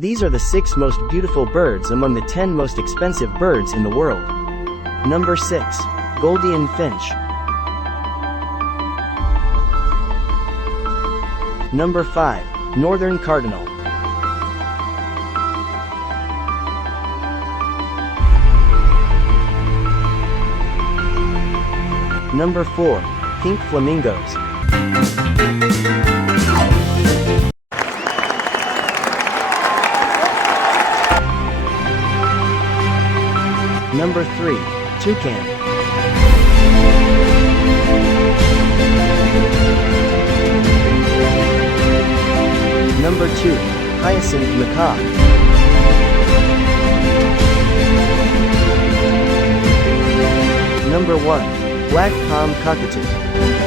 These are the 6 most beautiful birds among the 10 most expensive birds in the world. Number 6. Gouldian finch. Number 5. Northern cardinal. Number 4. Pink flamingos. Number 3. Toucan. Number 2. Hyacinth macaque. Number 1. Black palm cockatoo.